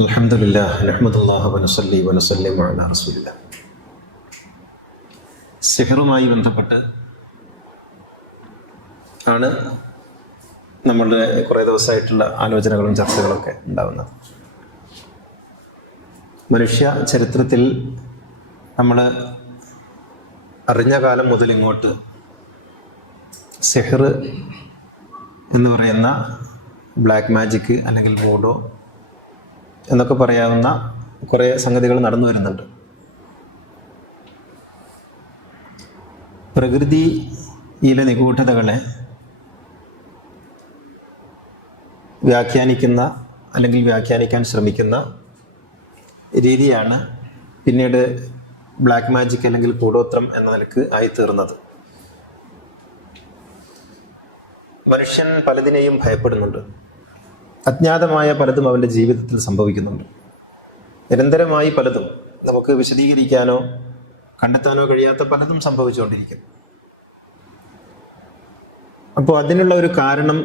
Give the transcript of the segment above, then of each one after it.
അൽഹംദുലില്ലാഹ് നഹ്മദുല്ലാഹി വനസ്സല്ലി വനസല്ലിമു അലാ റസൂലില്ലാഹ്. സിഹറുമായി ബന്ധപ്പെട്ട് ആണ് നമ്മളുടെ കുറേ ദിവസമായിട്ടുള്ള ആലോചനകളും ചർച്ചകളൊക്കെ ഉണ്ടാകുന്നത്. മനുഷ്യ ചരിത്രത്തിൽ നമ്മൾ അറിഞ്ഞ കാലം മുതൽ ഇങ്ങോട്ട് സിഹർ എന്ന് പറയുന്ന ബ്ലാക്ക് മാജിക് അല്ലെങ്കിൽ വൂഡോ എന്നൊക്കെ പറയാവുന്ന കുറേ സംഗതികൾ നടന്നു വരുന്നുണ്ട്. പ്രകൃതിയിലെ നിഗൂഢതകളെ വ്യാഖ്യാനിക്കുന്ന അല്ലെങ്കിൽ വ്യാഖ്യാനിക്കാൻ ശ്രമിക്കുന്ന രീതിയാണ് പിന്നീട് ബ്ലാക്ക് മാജിക് അല്ലെങ്കിൽ കൂടോത്രം എന്ന നിലക്ക് ആയിത്തീർന്നത്. മനുഷ്യൻ പലതിനെയും ഭയപ്പെടുന്നുണ്ട്. അജ്ഞാതമായ പലതും അവൻ്റെ ജീവിതത്തിൽ സംഭവിക്കുന്നുണ്ട്. നിരന്തരമായി പലതും നമുക്ക് വിശദീകരിക്കാനോ കണ്ടെത്താനോ കഴിയാത്ത പലതും സംഭവിച്ചുകൊണ്ടിരിക്കും. അപ്പോൾ അതിനുള്ള ഒരു കാരണം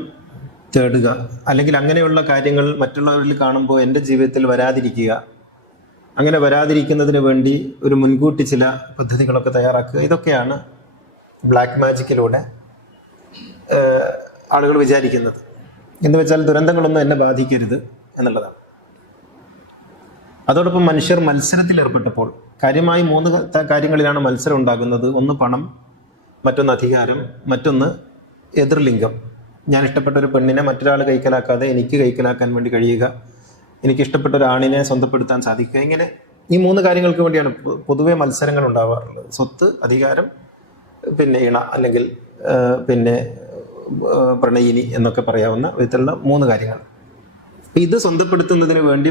തേടുക, അല്ലെങ്കിൽ അങ്ങനെയുള്ള കാര്യങ്ങൾ മറ്റുള്ളവരിൽ കാണുമ്പോൾ എൻ്റെ ജീവിതത്തിൽ വരാതിരിക്കുക, അങ്ങനെ വരാതിരിക്കുന്നതിന് വേണ്ടി ഒരു മുൻകൂട്ടി ചില പദ്ധതികളൊക്കെ തയ്യാറാക്കുക, ഇതൊക്കെയാണ് ബ്ലാക്ക് മാജിക്കിലൂടെ ആളുകൾ വിചാരിക്കുന്നത്. എന്ന് വെച്ചാൽ ദുരന്തങ്ങളൊന്നും എന്നെ ബാധിക്കരുത് എന്നുള്ളതാണ്. അതോടൊപ്പം മനുഷ്യർ മത്സരത്തിൽ ഏർപ്പെട്ടപ്പോൾ കാര്യമായി 3 കാര്യങ്ങളിലാണ് മത്സരം ഉണ്ടാകുന്നത്. ഒന്ന് പണം, മറ്റൊന്ന് അധികാരം, മറ്റൊന്ന് എതിർലിംഗം. ഞാൻ ഇഷ്ടപ്പെട്ട ഒരു പെണ്ണിനെ മറ്റൊരാൾ കൈക്കലാക്കാതെ എനിക്ക് കൈക്കലാക്കാൻ വേണ്ടി കഴിയുക, എനിക്ക് ഇഷ്ടപ്പെട്ട ഒരു ആണിനെ സ്വന്തപ്പെടുത്താൻ സാധിക്കുക. ഇങ്ങനെ ഈ 3 കാര്യങ്ങൾക്ക് വേണ്ടിയാണ് പൊതുവെ മത്സരങ്ങൾ ഉണ്ടാവാറുള്ളത്. സ്വത്ത്, അധികാരം, പിന്നെ ഇണ അല്ലെങ്കിൽ പിന്നെ പ്രണയിനി എന്നൊക്കെ പറയാവുന്ന വിധത്തിലുള്ള 3 കാര്യങ്ങൾ. ഇത് സ്വന്തപ്പെടുത്തുന്നതിന് വേണ്ടി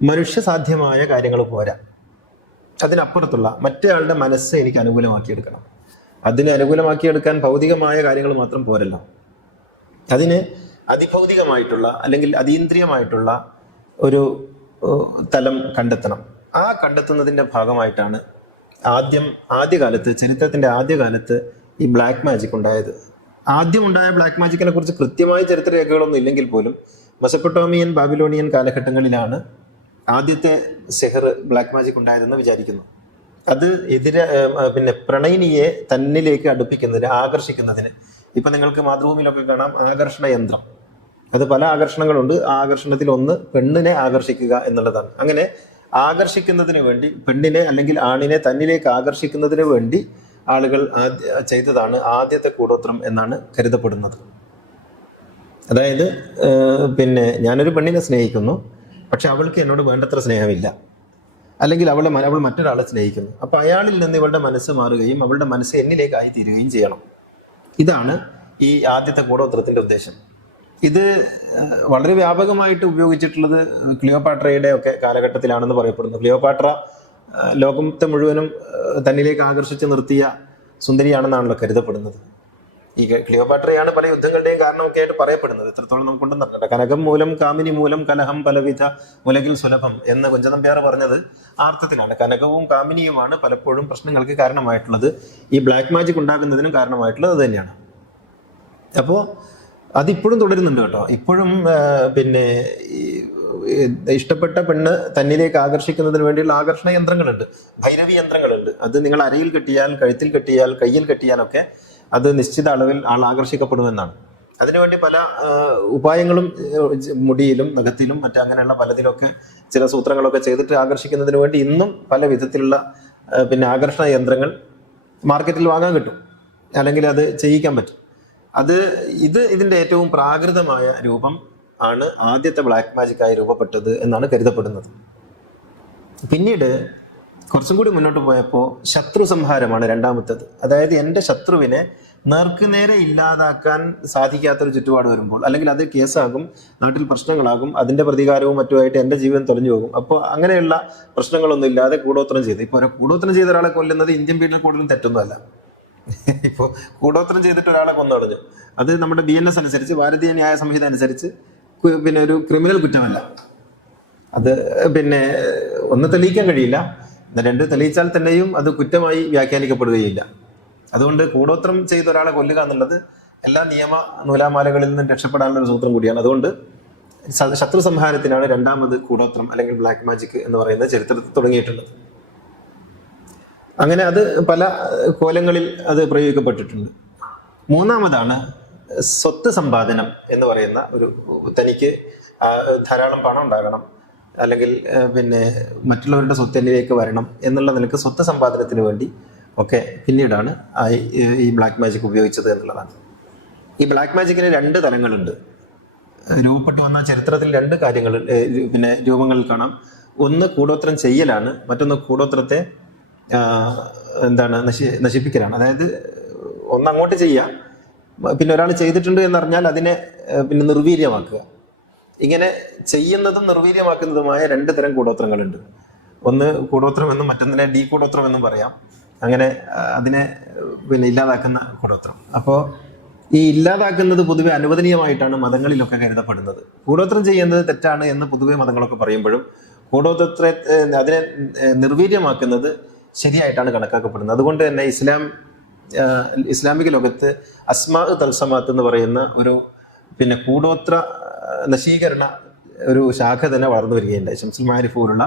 മനുഷ്യസാധ്യമായ കാര്യങ്ങൾ പോരാ, അതിനപ്പുറത്തുള്ള മറ്റേയാളുടെ മനസ്സ് എനിക്ക് അനുകൂലമാക്കിയെടുക്കണം. അതിനെ അനുകൂലമാക്കിയെടുക്കാൻ ഭൗതികമായ കാര്യങ്ങൾ മാത്രം പോരല്ലോ, അതിന് അതിഭൗതികമായിട്ടുള്ള അല്ലെങ്കിൽ അതീന്ദ്രിയമായിട്ടുള്ള ഒരു തലം കണ്ടെത്തണം. ആ കണ്ടെത്തുന്നതിൻ്റെ ഭാഗമായിട്ടാണ് ആദ്യകാലത്ത്, ചരിത്രത്തിൻ്റെ ആദ്യകാലത്ത് ഈ ബ്ലാക്ക് മാജിക് ഉണ്ടായത്. ആദ്യം ഉണ്ടായ ബ്ലാക്ക് മാജിക്കിനെ കുറിച്ച് കൃത്യമായ ചരിത്ര രേഖകളൊന്നും ഇല്ലെങ്കിൽ പോലും മെസപ്പൊട്ടോമിയൻ, ബാബിലോണിയൻ കാലഘട്ടങ്ങളിലാണ് ആദ്യത്തെ സിഹർ ബ്ലാക്ക് മാജിക് ഉണ്ടായതെന്ന് വിചാരിക്കുന്നു. അത് പിന്നെ പ്രണയിനിയെ തന്നിലേക്ക് അടുപ്പിക്കുന്നതിന്, ആകർഷിക്കുന്നതിന്, ഇപ്പൊ നിങ്ങൾക്ക് മാതൃഭൂമിയിലൊക്കെ കാണാം ആകർഷണ യന്ത്രം. അത് പല ആകർഷണങ്ങളുണ്ട്. ആ ആകർഷണത്തിൽ ഒന്ന് പെണ്ണിനെ ആകർഷിക്കുക എന്നുള്ളതാണ്. അങ്ങനെ ആകർഷിക്കുന്നതിന് വേണ്ടി, പെണ്ണിനെ അല്ലെങ്കിൽ ആണിനെ തന്നിലേക്ക് ആകർഷിക്കുന്നതിന് വേണ്ടി ആളുകൾ ചെയ്തതാണ് ആദ്യത്തെ കൂടോത്രം എന്നാണ് കരുതപ്പെടുന്നത്. അതായത് പിന്നെ ഞാനൊരു പെണ്ണിനെ സ്നേഹിക്കുന്നു, പക്ഷെ അവൾക്ക് എന്നോട് വേണ്ടത്ര സ്നേഹമില്ല, അല്ലെങ്കിൽ അവൾ മറ്റൊരാളെ സ്നേഹിക്കുന്നു. അപ്പൊ അയാളിൽ നിന്ന് ഇവളുടെ മനസ്സ് മാറുകയും അവളുടെ മനസ്സ് എന്നിലേക്കായി തീരുകയും ചെയ്യണം. ഇതാണ് ഈ ആദ്യത്തെ കൂടോത്രത്തിന്റെ ഉദ്ദേശം. ഇത് വളരെ വ്യാപകമായിട്ട് ഉപയോഗിച്ചിട്ടുള്ളത് ക്ലിയോപാട്രയുടെ ഒക്കെ കാലഘട്ടത്തിലാണെന്ന് പറയപ്പെടുന്നു. ക്ലിയോപാട്ര ലോകത്തെ മുഴുവനും തന്നിലേക്ക് ആകർഷിച്ച് നിർത്തിയ സുന്ദരിയാണെന്നാണല്ലോ കരുതപ്പെടുന്നത്. ഈ ക്ലിയോപാട്രയാണ് പല യുദ്ധങ്ങളുടെയും കാരണമൊക്കെ ആയിട്ട് പറയപ്പെടുന്നത്. എത്രത്തോളം നമുക്കുണ്ടെന്ന് അറിഞ്ഞിട്ട്. കനകം മൂലം കാമിനി മൂലം കലഹം പലവിധ ഉലകിൽ സുലഭം എന്ന് കുഞ്ചനമ്പ്യാർ പറഞ്ഞത് ആർത്ഥത്തിലാണ്. കനകവും കാമിനിയുമാണ് പലപ്പോഴും പ്രശ്നങ്ങൾക്ക് കാരണമായിട്ടുള്ളത്. ഈ ബ്ലാക്ക് മാജിക് ഉണ്ടാകുന്നതിനും കാരണമായിട്ടുള്ളത് അത് തന്നെയാണ്. അപ്പോൾ അതിപ്പോഴും തുടരുന്നുണ്ട് കേട്ടോ. ഇപ്പോഴും പിന്നെ ഇഷ്ടപ്പെട്ട പെണ്ണ് തന്നിലേക്ക് ആകർഷിക്കുന്നതിന് വേണ്ടിയുള്ള ആകർഷണ യന്ത്രങ്ങളുണ്ട്, ഭൈരവി യന്ത്രങ്ങളുണ്ട്. അത് നിങ്ങൾ അരയിൽ കെട്ടിയാൽ, കഴുത്തിൽ കെട്ടിയാൽ, കയ്യിൽ കെട്ടിയാലൊക്കെ അത് നിശ്ചിത അളവിൽ ആൾ ആകർഷിക്കപ്പെടുമെന്നാണ്. അതിനുവേണ്ടി പല ഉപായങ്ങളും മുടിയിലും നഖത്തിലും അങ്ങനെയുള്ള പലതിലൊക്കെ ചില സൂത്രങ്ങളൊക്കെ ചെയ്തിട്ട് ആകർഷിക്കുന്നതിന് വേണ്ടി ഇന്നും പല വിധത്തിലുള്ള പിന്നെ ആകർഷണ യന്ത്രങ്ങൾ മാർക്കറ്റിൽ വാങ്ങാൻ കിട്ടും, അല്ലെങ്കിൽ അത് ചെയ്യിക്കാൻ പറ്റും. ഇതിന്റെ ഏറ്റവും പ്രാകൃതമായ രൂപം ആണ് ആദ്യത്തെ ബ്ലാക്ക് മാജിക്കായി രൂപപ്പെട്ടത് എന്നാണ് കരുതപ്പെടുന്നത്. പിന്നീട് കുറച്ചും കൂടി മുന്നോട്ട് പോയപ്പോൾ ശത്രു സംഹാരമാണ് രണ്ടാമത്തേത്. അതായത് എൻ്റെ ശത്രുവിനെ നേർക്കുനേരെ ഇല്ലാതാക്കാൻ സാധിക്കാത്തൊരു ചുറ്റുപാട് വരുമ്പോൾ, അല്ലെങ്കിൽ അത് കേസാകും, നാട്ടിൽ പ്രശ്നങ്ങളാകും, അതിൻ്റെ പ്രതികാരവും മറ്റുമായിട്ട് എൻ്റെ ജീവൻ തൊലഞ്ഞു പോകും. അപ്പോൾ അങ്ങനെയുള്ള പ്രശ്നങ്ങളൊന്നും ഇല്ലാതെ കൂടോത്രം ചെയ്ത്, ഇപ്പോൾ കൂടോത്രം ചെയ്ത ഒരാളെ കൊല്ലുന്നത് ഇന്ത്യൻ പീനൽ കോഡിലും തെറ്റൊന്നുമല്ല. ഇപ്പോൾ കൂടോത്രം ചെയ്തിട്ട് ഒരാളെ കൊന്നടഞ്ഞു, അത് നമ്മുടെ BNS അനുസരിച്ച്, ഭാരതീയ ന്യായ സംഹിത അനുസരിച്ച് പിന്നെ ഒരു ക്രിമിനൽ കുറ്റമല്ല. അത് പിന്നെ ഒന്ന് തെളിയിക്കാൻ കഴിയില്ല, 2 തെളിയിച്ചാൽ തന്നെയും അത് കുറ്റമായി വ്യാഖ്യാനിക്കപ്പെടുകയില്ല. അതുകൊണ്ട് കൂടോത്രം ചെയ്ത ഒരാളെ കൊല്ലുക എന്നുള്ളത് എല്ലാ നിയമ നൂലാമാലകളിൽ നിന്നും രക്ഷപ്പെടാനുള്ള ഒരു സൂത്രം കൂടിയാണ്. അതുകൊണ്ട് ശത്രു സംഹാരത്തിനാണ് രണ്ടാമത് കൂടോത്രം അല്ലെങ്കിൽ ബ്ലാക്ക് മാജിക് എന്ന് പറയുന്ന ചരിത്രത്തിൽ തുടങ്ങിയിട്ടുള്ളത്. അങ്ങനെ അത് പല കോലങ്ങളിൽ അത് പ്രയോഗിക്കപ്പെട്ടിട്ടുണ്ട്. മൂന്നാമതാണ് സ്വത്ത് സമ്പാദനം എന്ന് പറയുന്ന ഒരു, തനിക്ക് ധാരാളം പണം ഉണ്ടാകണം, അല്ലെങ്കിൽ പിന്നെ മറ്റുള്ളവരുടെ സ്വത്ത് എന്നിലേക്ക് വരണം എന്നുള്ള നിലക്ക് സ്വത്ത് സമ്പാദനത്തിന് വേണ്ടി ഒക്കെ പിന്നീടാണ് ഈ ബ്ലാക്ക് മാജിക് ഉപയോഗിച്ചത് എന്നുള്ളതാണ്. ഈ ബ്ലാക്ക് മാജിക്കിന് 2 തലങ്ങളുണ്ട്. രൂപപ്പെട്ടു വന്ന ചരിത്രത്തിൽ 2 കാര്യങ്ങൾ പിന്നെ രൂപങ്ങളിൽ കാണാം. ഒന്ന് കൂടോത്രം ചെയ്യലാണ്, മറ്റൊന്ന് കൂടോത്രത്തെ നശിപ്പിക്കലാണ്. അതായത് ഒന്ന് അങ്ങോട്ട് ചെയ്യാം, പിന്നെ ഒരാൾ ചെയ്തിട്ടുണ്ട് എന്നറിഞ്ഞാൽ അതിനെ പിന്നെ നിർവീര്യമാക്കുക. ഇങ്ങനെ ചെയ്യുന്നതും നിർവീര്യമാക്കുന്നതുമായ 2 തരം കൂടോത്രങ്ങളുണ്ട്. ഒന്ന് കൂടോത്രം എന്നും മറ്റൊന്നിനെ ഡീ കൂടോത്രം എന്നും പറയാം. അങ്ങനെ അതിനെ പിന്നെ ഇല്ലാതാക്കുന്ന കൂടോത്രം. അപ്പോൾ ഈ ഇല്ലാതാക്കുന്നത് പൊതുവെ അനുവദനീയമായിട്ടാണ് മതങ്ങളിലൊക്കെ കരുതപ്പെടുന്നത്. കൂടോത്രം ചെയ്യുന്നത് തെറ്റാണ് എന്ന് പൊതുവെ മതങ്ങളൊക്കെ പറയുമ്പോഴും കൂടോത്രത്തെ അതിനെ നിർവീര്യമാക്കുന്നത് ശരിയായിട്ടാണ് കണക്കാക്കപ്പെടുന്നത്. അതുകൊണ്ട് തന്നെ ഇസ്ലാമിക ലോകത്ത് അസ്മാ തൽസമാത്ത് എന്ന് പറയുന്ന ഒരു പിന്നെ കൂടോത്ര നശീകരണ ഒരു ശാഖ തന്നെ വളർന്നു വരികയുണ്ടായി. ഷംസുൽ മാരിഫ് പോലുള്ള,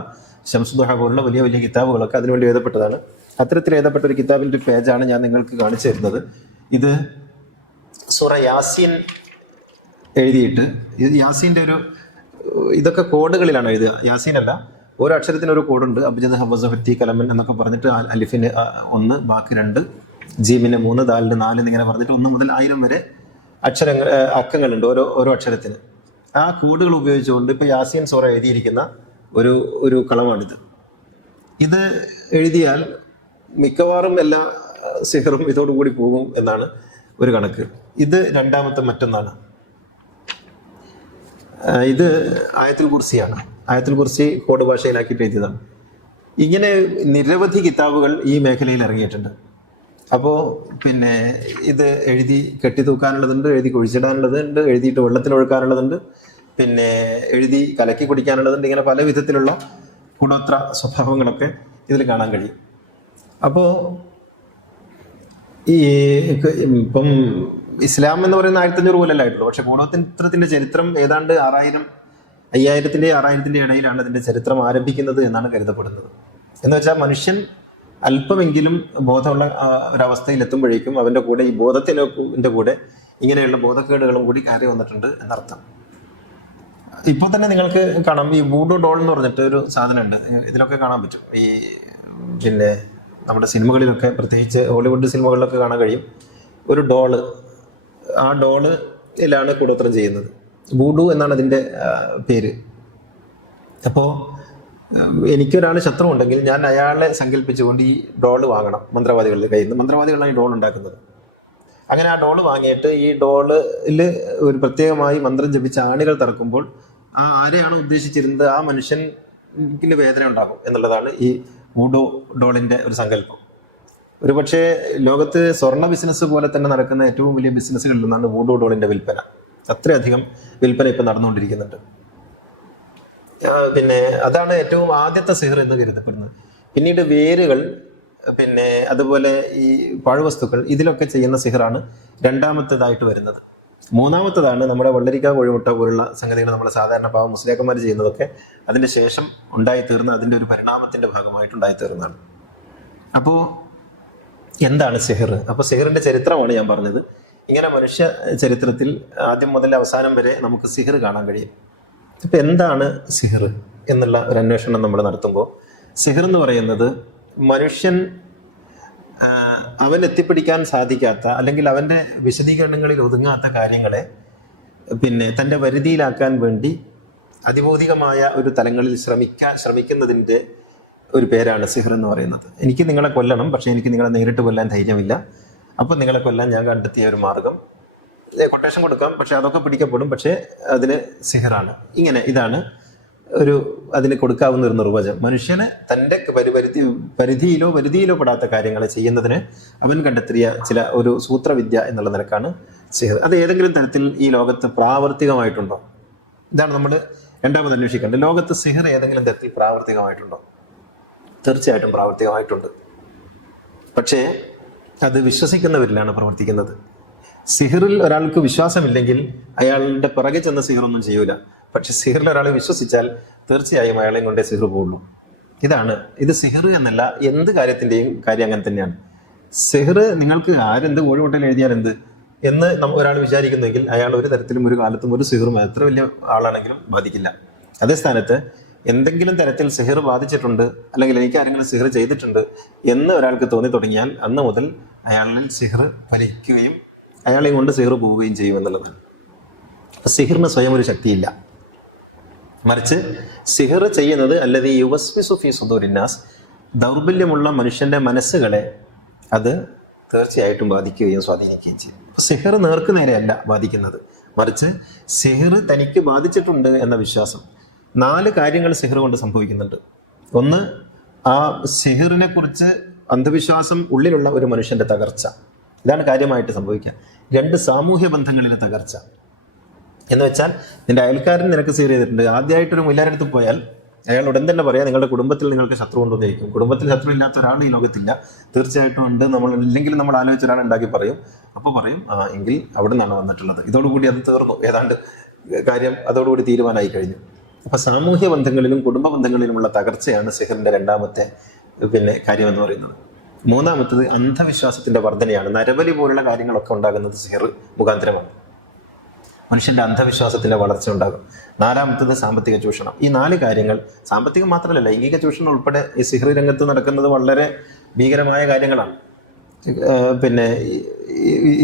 ശംസുദ്ദുഹ പോലുള്ള വലിയ വലിയ കിതാബുകളൊക്കെ അതിനുവേണ്ടി എഴുതപ്പെട്ടതാണ്. അത്തരത്തിൽ എഴുതപ്പെട്ട ഒരു കിതാബിൻ്റെ ഒരു പേജാണ് ഞാൻ നിങ്ങൾക്ക് കാണിച്ചു തരുന്നത്. ഇത് സൂറ യാസീൻ എഴുതിയിട്ട്, യാസീൻ്റെ ഒരു ഇതൊക്കെ കോഡുകളിലാണ് എഴുതുക. യാസീൻ അല്ല, ഓരോ അക്ഷരത്തിന് ഒരു കോഡുണ്ട്. അബ്ജദ് ഹവസ ഫറ്റി കലമൻ എന്നൊക്കെ പറഞ്ഞിട്ട് അലിഫിന് 1, ബാക്കി 2, ജീമിന് 3, ദാലിന് 4 എന്നിങ്ങനെ പറഞ്ഞിട്ട് 1 മുതൽ 1000 വരെ അക്കങ്ങളുണ്ട് ഓരോ അക്ഷരത്തിന്. ആ കോഡുകൾ ഉപയോഗിച്ചുകൊണ്ട് ഇപ്പോൾ യാസീൻ സൂറ എഴുതിയിരിക്കുന്ന ഒരു കളമാണിത്. ഇത് എഴുതിയാൽ മിക്കവാറും എല്ലാ സിഹറും ഇതോടുകൂടി പോകും എന്നാണ് ഒരു കണക്ക്. ഇത് രണ്ടാമത്തെ മറ്റൊന്നാണ്. ഇത് ആയത്തുൽ കുർസിയാണ്. ആയത്തുൽ കുർസി കോഡ് ഭാഷയിലാക്കിയിട്ട് എഴുതിയതാണ്. ഇങ്ങനെ നിരവധി കിതാബുകൾ ഈ മേഖലയിൽ ഇറങ്ങിയിട്ടുണ്ട്. അപ്പോൾ പിന്നെ ഇത് എഴുതി കെട്ടിത്തൂക്കാനുള്ളതുണ്ട്, എഴുതി കുഴിച്ചിടാനുള്ളതുണ്ട്, എഴുതിയിട്ട് വെള്ളത്തിലൊഴുക്കാനുള്ളതുണ്ട്, പിന്നെ എഴുതി കലക്കി കുടിക്കാനുള്ളതുണ്ട്. ഇങ്ങനെ പല വിധത്തിലുള്ള കൂടോത്ര സ്വഭാവങ്ങളൊക്കെ ഇതിൽ കാണാൻ കഴിയും. അപ്പോൾ ഇപ്പം ഇസ്ലാം എന്ന് പറയുന്ന 1500 കൊല്ലമായിട്ടുള്ളൂ. പക്ഷെ കൂടോത്രത്തിന്റെ ചരിത്രം ഏതാണ്ട് 5000-ന്റെ 6000-ന്റെ ഇടയിലാണ് അതിന്റെ ചരിത്രം ആരംഭിക്കുന്നത് എന്നാണ് കരുതപ്പെടുന്നത്. എന്ന് വെച്ചാൽ മനുഷ്യൻ അല്പമെങ്കിലും ബോധമുള്ള ഒരവസ്ഥയിൽ എത്തുമ്പോഴേക്കും അവന്റെ കൂടെ ഈ ബോധത്തിന്റെ കൂടെ ഇങ്ങനെയുള്ള ബോധക്കേടുകളും കൂടി കയറി വന്നിട്ടുണ്ട് എന്നർത്ഥം. ഇപ്പോൾ തന്നെ നിങ്ങൾക്ക് കാണാം, ഈ വൂഡോ ഡോൾ എന്ന് പറഞ്ഞിട്ട് ഒരു സാധനമുണ്ട്. ഇതിലൊക്കെ കാണാൻ പറ്റും. ഈ പിന്നെ നമ്മുടെ സിനിമകളിലൊക്കെ, പ്രത്യേകിച്ച് ഹോളിവുഡ് സിനിമകളിലൊക്കെ കാണാൻ കഴിയും ഒരു ഡോള്. ആ ഡോളിലാണ് കൂടോത്രം ചെയ്യുന്നത്. വൂഡു എന്നാണ് അതിൻ്റെ പേര്. അപ്പോൾ എനിക്കൊരാൾ ശത്രു ഉണ്ടെങ്കിൽ ഞാൻ അയാളെ സങ്കല്പിച്ചുകൊണ്ട് ഈ ഡോള് വാങ്ങണം മന്ത്രവാദികളുടെ കയ്യിൽ നിന്ന്. മന്ത്രവാദികളാണ് ഈ ഡോൾ ഉണ്ടാക്കുന്നത്. അങ്ങനെ ആ ഡോള് വാങ്ങിയിട്ട് ഈ ഡോളിൽ ഒരു പ്രത്യേകമായി മന്ത്രം ജപിച്ച ആണികൾ തറക്കുമ്പോൾ ആ ആരെയാണ് ഉദ്ദേശിച്ചിരുന്നത് ആ മനുഷ്യന് വേദന ഉണ്ടാകും എന്നുള്ളതാണ് ഈ വൂഡോ ഡോളിൻ്റെ ഒരു സങ്കല്പം. ഒരു പക്ഷേ ലോകത്ത് സ്വർണ്ണ ബിസിനസ് പോലെ തന്നെ നടക്കുന്ന ഏറ്റവും വലിയ ബിസിനസ്സുകളിൽ നിന്നാണ് വൂഡോ ഡോളിൻ്റെ വിൽപ്പന. അത്രയധികം വിൽപ്പന ഇപ്പം നടന്നുകൊണ്ടിരിക്കുന്നുണ്ട്. പിന്നെ അതാണ് ഏറ്റവും ആദ്യത്തെ സിഹർ എന്ന് കരുതപ്പെടുന്നത്. പിന്നീട് വേരുകൾ, പിന്നെ അതുപോലെ ഈ പാഴ്വസ്തുക്കൾ, ഇതിലൊക്കെ ചെയ്യുന്ന സിഹറാണ് രണ്ടാമത്തേതായിട്ട് വരുന്നത്. മൂന്നാമത്തേതാണ് നമ്മുടെ വെള്ളരിക്ക കോഴിമുട്ട പോലുള്ള സംഗതികൾ നമ്മൾ സാധാരണ പാവം മുസ്ലിയാക്കന്മാർ ചെയ്യുന്നതൊക്കെ അതിൻ്റെ ശേഷം ഉണ്ടായിത്തീർന്ന അതിൻ്റെ ഒരു പരിണാമത്തിൻ്റെ ഭാഗമായിട്ട് ഉണ്ടായിത്തീർന്നതാണ്. അപ്പോൾ എന്താണ് സിഹർ? അപ്പോൾ സിഹറിൻ്റെ ചരിത്രമാണ് ഞാൻ പറഞ്ഞത്. ഇങ്ങനെ മനുഷ്യ ചരിത്രത്തിൽ ആദ്യം മുതൽ അവസാനം വരെ നമുക്ക് സിഹർ കാണാൻ കഴിയും. ഇപ്പം എന്താണ് സിഹർ എന്നുള്ള ഒരു അന്വേഷണം നമ്മൾ നടത്തുമ്പോൾ, സിഹർ എന്ന് പറയുന്നത് മനുഷ്യൻ അവൻ എത്തിപ്പിടിക്കാൻ സാധിക്കാത്ത അല്ലെങ്കിൽ അവൻ്റെ വിശദീകരണങ്ങളിൽ ഒതുങ്ങാത്ത കാര്യങ്ങളെ പിന്നെ തൻ്റെ വരുതിയിലാക്കാൻ വേണ്ടി അതിഭൗതികമായ ഒരു തലങ്ങളിൽ ശ്രമിക്കുന്നതിൻ്റെ ഒരു പേരാണ് സിഹർ എന്ന് പറയുന്നത്. എനിക്ക് നിങ്ങളെ കൊല്ലണം, പക്ഷേ എനിക്ക് നിങ്ങളെ നേരിട്ട് കൊല്ലാൻ ധൈര്യമില്ല. അപ്പോൾ നിങ്ങളെ കൊല്ലാൻ ഞാൻ കണ്ടെത്തിയ ഒരു മാർഗം, കൊട്ടേഷൻ കൊടുക്കാം, പക്ഷെ അതൊക്കെ പിടിക്കപ്പെടും, പക്ഷേ അതിന് സിഹറാണ്. ഇങ്ങനെ ഇതാണ് അതിന് കൊടുക്കാവുന്ന ഒരു നിർവചനം. മനുഷ്യന് തൻ്റെ പരിധിയിലോ പെടാത്ത കാര്യങ്ങളെ ചെയ്യുന്നതിന് അവൻ കണ്ടെത്തിയ ഒരു സൂത്രവിദ്യ എന്നുള്ള നിലക്കാണ് സിഹർ. അത് ഏതെങ്കിലും തരത്തിൽ ഈ ലോകത്ത് പ്രാവർത്തികമായിട്ടുണ്ടോ? ഇതാണ് നമ്മൾ രണ്ടാമത് അന്വേഷിക്കേണ്ടത്. ലോകത്ത് സിഹർ ഏതെങ്കിലും തരത്തിൽ പ്രാവർത്തികമായിട്ടുണ്ടോ? തീർച്ചയായിട്ടും പ്രാവർത്തികമായിട്ടുണ്ട്. പക്ഷേ അത് വിശ്വസിക്കുന്നവരിലാണ് പ്രവർത്തിക്കുന്നത്. സിഹറിൽ ഒരാൾക്ക് വിശ്വാസമില്ലെങ്കിൽ അയാളുടെ പിറകെ ചെന്ന് സിഹറൊന്നും ചെയ്യൂല. പക്ഷെ സിഹിറിൽ ഒരാൾ വിശ്വസിച്ചാൽ തീർച്ചയായും അയാളെയും കൊണ്ടേ സിഹിർ പോകുള്ളൂ. ഇത് സിഹിർ എന്നല്ല, എന്ത് കാര്യത്തിന്റെയും കാര്യം അങ്ങനെ തന്നെയാണ്. സിഹിർ നിങ്ങൾക്ക് ആരെന്ത് കോഴിമുട്ടയിൽ എഴുതിയാൽ എന്ത് എന്ന് ഒരാൾ വിചാരിക്കുന്നെങ്കിൽ അയാൾ ഒരു തരത്തിലും ഒരു കാലത്തും ഒരു സിഹിറും എത്ര വലിയ ആളാണെങ്കിലും ബാധിക്കില്ല. അതേ സ്ഥാനത്ത് എന്തെങ്കിലും തരത്തിൽ സിഹിർ ബാധിച്ചിട്ടുണ്ട്, അല്ലെങ്കിൽ എനിക്ക് ആരെങ്കിലും സിഹിർ ചെയ്തിട്ടുണ്ട് എന്ന് ഒരാൾക്ക് തോന്നി തുടങ്ങിയാൽ അന്ന് മുതൽ അയാളിൽ സിഹിർ ഫലിക്കുകയും അയാളെയും കൊണ്ട് സിഹിർ പോവുകയും ചെയ്യും എന്നുള്ളതാണ്. സിഹിറിന് സ്വയം ഒരു ശക്തിയില്ല. മറിച്ച് സിഹിർ ചെയ്യുന്നത് അല്ലത് യുവസ്വിസു ഫീ സുദൂരിന്നാസ്, ദൗർബല്യമുള്ള മനുഷ്യന്റെ മനസ്സുകളെ അത് തീർച്ചയായിട്ടും ബാധിക്കുകയും സ്വാധീനിക്കുകയും ചെയ്യും. സിഹിർ നേർക്ക് നേരെയല്ല ബാധിക്കുന്നത്, മറിച്ച് സിഹിർ തനിക്ക് ബാധിച്ചിട്ടുണ്ട് എന്ന വിശ്വാസം. 4 കാര്യങ്ങൾ സിഹിർ കൊണ്ട് സംഭവിക്കുന്നുണ്ട്. ഒന്ന്, ആ സിഹിറിനെ കുറിച്ച് അന്ധവിശ്വാസം ഉള്ളിലുള്ള ഒരു മനുഷ്യന്റെ തകർച്ച, ഇതാണ് കാര്യമായിട്ട് സംഭവിക്കുക. 2, സാമൂഹ്യ ബന്ധങ്ങളിലെ തകർച്ച. എന്ന് വെച്ചാൽ നിന്റെ അയൽക്കാരൻ നിനക്ക് സിഹിർ ചെയ്തിട്ടുണ്ട്. ആദ്യമായിട്ടൊരു മുല്ലാരടുത്ത് പോയാൽ അയാൾ ഉടൻ തന്നെ പറയാം നിങ്ങളുടെ കുടുംബത്തിൽ നിങ്ങൾക്ക് ശത്രു കൊണ്ടുവന്ന് ചോദിക്കും. കുടുംബത്തിൽ ശത്രു ഇല്ലാത്ത ഒരാൾ ഈ ലോകത്തില്ല. തീർച്ചയായിട്ടും ഉണ്ട്. ഇല്ലെങ്കിൽ നമ്മൾ ആലോചിച്ച ഒരാൾ ഉണ്ടാക്കി പറയും. അപ്പോൾ പറയും എങ്കിൽ അവിടെ നിന്നാണ് വന്നിട്ടുള്ളത്. ഇതോടുകൂടി അത് തീർന്നു, ഏതാണ്ട് കാര്യം അതോടുകൂടി തീരുമാനമായി കഴിഞ്ഞു. അപ്പൊ സാമൂഹ്യ ബന്ധങ്ങളിലും കുടുംബ ബന്ധങ്ങളിലുമുള്ള തകർച്ചയാണ് സിഹിറിന്റെ 2ാമത്തെ കാര്യം എന്ന് പറയുന്നത്. 3ാമത്തത് അന്ധവിശ്വാസത്തിന്റെ വർധനയാണ്. നരബലി പോലുള്ള കാര്യങ്ങളൊക്കെ ഉണ്ടാകുന്നത് സിഹിർ മുഖാന്തരമാണ്. മനുഷ്യന്റെ അന്ധവിശ്വാസത്തിന്റെ വളർച്ച ഉണ്ടാകും. 4ാമത്തത് സാമ്പത്തിക ചൂഷണം. ഈ 4 കാര്യങ്ങൾ, സാമ്പത്തികം മാത്രമല്ല ലൈംഗിക ചൂഷണം ഉൾപ്പെടെ ഈ സിഹിർ രംഗത്ത് നടക്കുന്നത് വളരെ ഭീകരമായ കാര്യങ്ങളാണ്.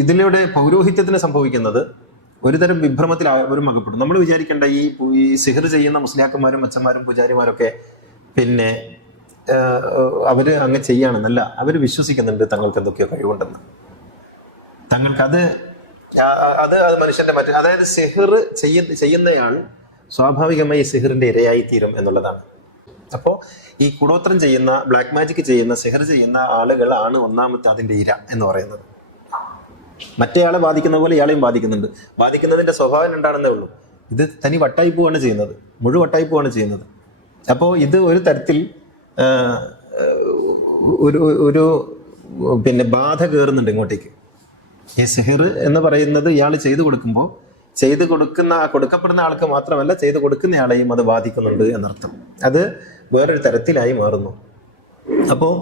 ഇതിലൂടെ പൗരോഹിത്യത്തിന് സംഭവിക്കുന്നത് ഒരുതരം വിഭ്രമത്തിൽ അവരും അകപ്പെടും. നമ്മൾ വിചാരിക്കേണ്ട ഈ സിഹിർ ചെയ്യുന്ന മുസ്ലിയാക്കന്മാരും അച്ഛന്മാരും പൂജാരിമാരൊക്കെ അവര് അങ്ങ് ചെയ്യാണെന്നല്ല, അവര് വിശ്വസിക്കുന്നുണ്ട് തങ്ങൾക്ക് എന്തൊക്കെയോ കഴിവുണ്ടെന്ന്. തങ്ങൾക്കത് മനുഷ്യന്റെ അതായത് സിഹിർ ചെയ്യുന്നയാൾ സ്വാഭാവികമായി സിഹിറിന്റെ ഇരയായി തീരും എന്നുള്ളതാണ്. അപ്പോൾ ഈ കൂടോത്രം ചെയ്യുന്ന, ബ്ലാക്ക് മാജിക് ചെയ്യുന്ന, സിഹിർ ചെയ്യുന്ന ആളുകളാണ് 1ാമത്തെ അതിന്റെ ഇര എന്ന് പറയുന്നത്. മറ്റേയാളെ ബാധിക്കുന്ന പോലെ ഇയാളെയും ബാധിക്കുന്നുണ്ട്. ബാധിക്കുന്നതിന്റെ സ്വഭാവം എന്താണെന്നേ ഉള്ളൂ. ഇത് തനി വട്ടായി പോവാണ് ചെയ്യുന്നത്, മുഴുവട്ടായി പോവാണ് ചെയ്യുന്നത്. അപ്പോൾ ഇത് ഒരു തരത്തിൽ ഒരു ബാധ കയറുന്നുണ്ട് ഇങ്ങോട്ടേക്ക്. ഈ സിഹിർ എന്ന് പറയുന്നത് ഇയാൾ ചെയ്തു കൊടുക്കുമ്പോൾ കൊടുക്കപ്പെടുന്ന ആൾക്ക് മാത്രമല്ല, ചെയ്തു കൊടുക്കുന്നയാളെയും അത് ബാധിക്കുന്നുണ്ട് എന്നർത്ഥം. അത് വേറൊരു തരത്തിലായി മാറുന്നു. അപ്പോൾ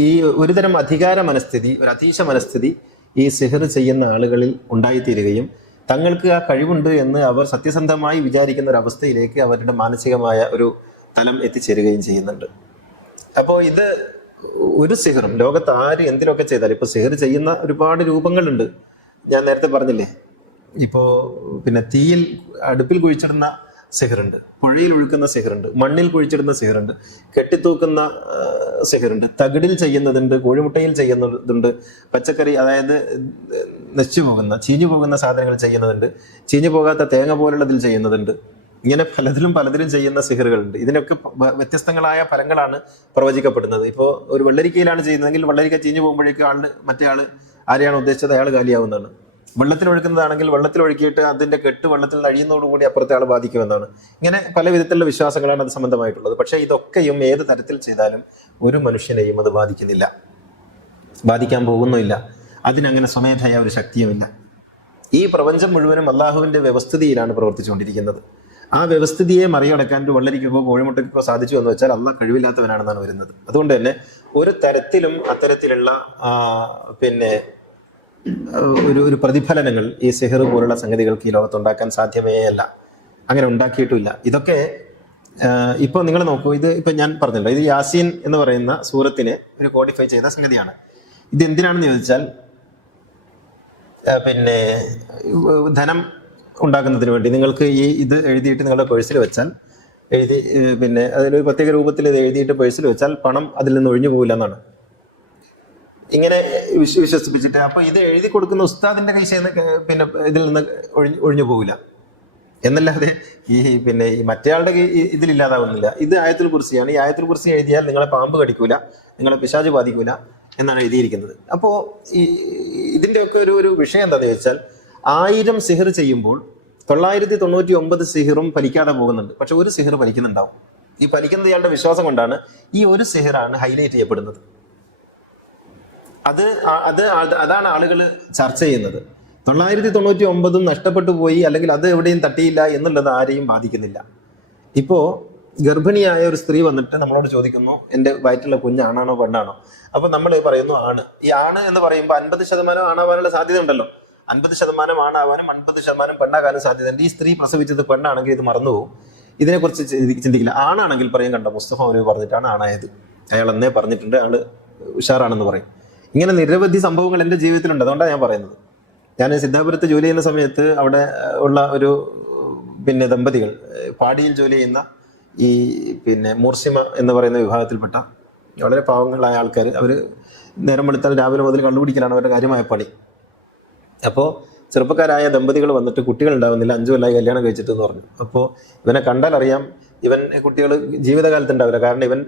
ഈ ഒരുതരം അധികാര മനസ്ഥിതി, ഒരു അധീശ മനസ്ഥിതി ഈ സിഹിർ ചെയ്യുന്ന ആളുകളിൽ ഉണ്ടായിത്തീരുകയും തങ്ങൾക്ക് ആ കഴിവുണ്ട് എന്ന് അവർ സത്യസന്ധമായി വിചാരിക്കുന്ന ഒരു അവസ്ഥയിലേക്ക് അവരുടെ മാനസികമായ ഒരു തലം എത്തിച്ചേരുകയും ചെയ്യുന്നുണ്ട്. അപ്പോൾ ഇത് ഒരു സിഹിറും ലോകത്ത് ആര് എന്തിനൊക്കെ ചെയ്താൽ, ഇപ്പൊ സിഹിർ ചെയ്യുന്ന ഒരുപാട് രൂപങ്ങളുണ്ട്. ഞാൻ നേരത്തെ പറഞ്ഞില്ലേ, ഇപ്പോ തീയിൽ അടുപ്പിൽ കുഴിച്ചിടുന്ന സിഹിറുണ്ട്, പുഴയിൽ ഒഴുക്കുന്ന സിഹിറുണ്ട്, മണ്ണിൽ കുഴിച്ചിടുന്ന സിഹിറുണ്ട്, കെട്ടിത്തൂക്കുന്ന സിഹിറുണ്ട്, തകിടിൽ ചെയ്യുന്നതുണ്ട്, കോഴിമുട്ടയിൽ ചെയ്യുന്നതുണ്ട്, പച്ചക്കറി അതായത് നശിച്ചു പോകുന്ന ചീഞ്ഞു പോകുന്ന സാധനങ്ങൾ ചെയ്യുന്നതുണ്ട്, ചീഞ്ഞു പോകാത്ത തേങ്ങ പോലുള്ളതിൽ ചെയ്യുന്നതുണ്ട്. ഇങ്ങനെ പലതിലും ചെയ്യുന്ന സിഹിറുകളുണ്ട്. ഇതിനൊക്കെ വ്യത്യസ്തങ്ങളായ ഫലങ്ങളാണ് പ്രവചിക്കപ്പെടുന്നത്. ഇപ്പോൾ ഒരു വെള്ളരിക്കയിലാണ് ചെയ്യുന്നതെങ്കിൽ വെള്ളരിക്ക ചീഞ്ഞു പോകുമ്പോഴേക്കും മറ്റേ ആള് ആരെയാണ് ഉദ്ദേശിച്ചത് അയാൾ കാലിയാവുന്നതാണ്. വെള്ളത്തിൽ ഒഴുക്കുന്നതാണെങ്കിൽ വെള്ളത്തിൽ ഒഴുക്കിയിട്ട് അതിന്റെ കെട്ട് വെള്ളത്തിൽ അഴിയുന്നതോടുകൂടി അപ്പുറത്തെ ആൾ ബാധിക്കുമെന്നാണ്. ഇങ്ങനെ പല വിധത്തിലുള്ള വിശ്വാസങ്ങളാണ് അത് സംബന്ധമായിട്ടുള്ളത്. പക്ഷെ ഇതൊക്കെയും ഏത് തരത്തിൽ ചെയ്താലും ഒരു മനുഷ്യനെയും അത് ബാധിക്കുന്നില്ല, ബാധിക്കാൻ പോകുന്നുമില്ല. അതിനങ്ങനെ സ്വമേധയാ ഒരു ശക്തിയുമില്ല. ഈ പ്രപഞ്ചം മുഴുവനും അള്ളാഹുവിന്റെ വ്യവസ്ഥിതിയിലാണ് പ്രവർത്തിച്ചുകൊണ്ടിരിക്കുന്നത്. ആ വ്യവസ്ഥിതിയെ മറികടക്കാൻ ഒരു വെള്ളരിക്കോ കോഴിമുട്ടയ്ക്കോ സാധിച്ചു എന്ന് വെച്ചാൽ അള്ളാഹ് കഴിവില്ലാത്തവനാണെന്നാണ് വരുന്നത്. അതുകൊണ്ട് തന്നെ ഒരു തരത്തിലും അത്തരത്തിലുള്ള ഒരു പ്രതിഫലനങ്ങൾ ഈ സിഹിർ പോലുള്ള സംഗതികൾക്ക് ഈ ലോകത്തുണ്ടാക്കാൻ സാധ്യമേ അല്ല. അങ്ങനെ ഉണ്ടാക്കിയിട്ടുമില്ല. ഇതൊക്കെ ഇപ്പോൾ നിങ്ങൾ നോക്കൂ, ഇപ്പൊ ഞാൻ പറഞ്ഞല്ലോ, ഇത് യാസീൻ എന്ന് പറയുന്ന സൂറത്തിനെ ഒരു കോഡിഫൈ ചെയ്ത സംഗതിയാണ്. ഇത് എന്തിനാണെന്ന് ചോദിച്ചാൽ ധനം ഉണ്ടാക്കുന്നതിന് വേണ്ടി നിങ്ങൾക്ക് ഇത് എഴുതിയിട്ട് നിങ്ങളുടെ പേഴ്സിൽ വെച്ചാൽ അതിലൊരു പ്രത്യേക രൂപത്തിൽ ഇത് എഴുതിയിട്ട് പേഴ്സിൽ വെച്ചാൽ പണം അതിൽ നിന്ന് ഒഴിഞ്ഞു പോകില്ല എന്നാണ് ഇങ്ങനെ വിശ്വസിപ്പിച്ചിട്ട്. അപ്പൊ ഇത് എഴുതി കൊടുക്കുന്ന ഉസ്താദിന്റെ കൈ ഇതിൽ നിന്ന് ഒഴിഞ്ഞു പോകില്ല എന്നല്ലാതെ ഈ മറ്റേയാളുടെ ഇതിലില്ലാതാവുന്നില്ല. ഇത് ആയത്തുൽ കുർസിയാണ്. ഈ ആയത്തുൽ കുർസി എഴുതിയാൽ നിങ്ങളെ പാമ്പ് കടിക്കൂല, നിങ്ങളെ പിശാച് ബാധിക്കൂല എന്നാണ് എഴുതിയിരിക്കുന്നത്. അപ്പോൾ ഇതിന്റെയൊക്കെ ഒരു വിഷയം എന്താണെന്ന് ചോദിച്ചാൽ, 1000 സിഹിർ ചെയ്യുമ്പോൾ 999 സിഹിറും ഫലിക്കാതെ പോകുന്നുണ്ട്. പക്ഷെ ഒരു സിഹിർ ഫലിക്കുന്നുണ്ടാവും. ഈ ഫലിക്കുന്നത് ഇയാളുടെ വിശ്വാസം കൊണ്ടാണ്. ഈ ഒരു സിഹിറാണ് ഹൈലൈറ്റ് ചെയ്യപ്പെടുന്നത്. അതാണ് ആളുകൾ ചർച്ച ചെയ്യുന്നത്. 999 നഷ്ടപ്പെട്ടു പോയി, അല്ലെങ്കിൽ അത് എവിടെയും തട്ടിയില്ല എന്നുള്ളത് ആരെയും ബാധിക്കുന്നില്ല. ഇപ്പോ ഗർഭിണിയായ ഒരു സ്ത്രീ വന്നിട്ട് നമ്മളോട് ചോദിക്കുന്നു, എൻ്റെ വയറ്റിലുള്ള കുഞ്ഞ് ആണാണോ പെണ്ണാണോ? അപ്പൊ നമ്മൾ പറയുന്നു ആണ്. ഈ ആണ് എന്ന് പറയുമ്പോൾ 50% ആണാവാനുള്ള സാധ്യത ഉണ്ടല്ലോ. 50% ആണാവാനും 50% പെണ്ണാകാനും സാധ്യതയുണ്ട്. ഈ സ്ത്രീ പ്രസവിച്ചത് പെണ്ണാണെങ്കിൽ ഇത് മറന്നുപോകും, ഇതിനെക്കുറിച്ച് ചിന്തിക്കില്ല. ആണാണെങ്കിൽ പറയും, കണ്ടോ മുസ്തഫ മൗലവി പറഞ്ഞിട്ടാണ് ആണായത്, അയാൾ എന്നേ പറഞ്ഞിട്ടുണ്ട്, അയാൾ ഉഷാറാണെന്ന് പറയും. ഇങ്ങനെ നിരവധി സംഭവങ്ങൾ എൻ്റെ ജീവിതത്തിലുണ്ട്. അതുകൊണ്ടാണ് ഞാൻ പറയുന്നത്. ഞാൻ സിദ്ധാപുരത്ത് ജോലി ചെയ്യുന്ന സമയത്ത് അവിടെ ഉള്ള ഒരു ദമ്പതികൾ, പാടിയിൽ ജോലി ചെയ്യുന്ന ഈ മൂർസിമ എന്ന് പറയുന്ന വിഭാഗത്തിൽപ്പെട്ട വളരെ പാവങ്ങളായ ആൾക്കാർ, അവർ നേരം വെളുത്താൽ രാവിലെ മുതൽ കണ്ടുപിടിക്കലാണ് അവരുടെ കാര്യമായ പണി. അപ്പോൾ ചെറുപ്പക്കാരായ ദമ്പതികൾ വന്നിട്ട് കുട്ടികൾ ഉണ്ടാവുന്നില്ല, 5 കൊല്ലമായി കല്യാണം കഴിച്ചിട്ട് എന്ന് പറഞ്ഞു. അപ്പോൾ ഇവനെ കണ്ടാൽ അറിയാം ഇവൻ കുട്ടികൾ ജീവിതകാലത്ത് ഉണ്ടാവില്ല, കാരണം ഇവൻ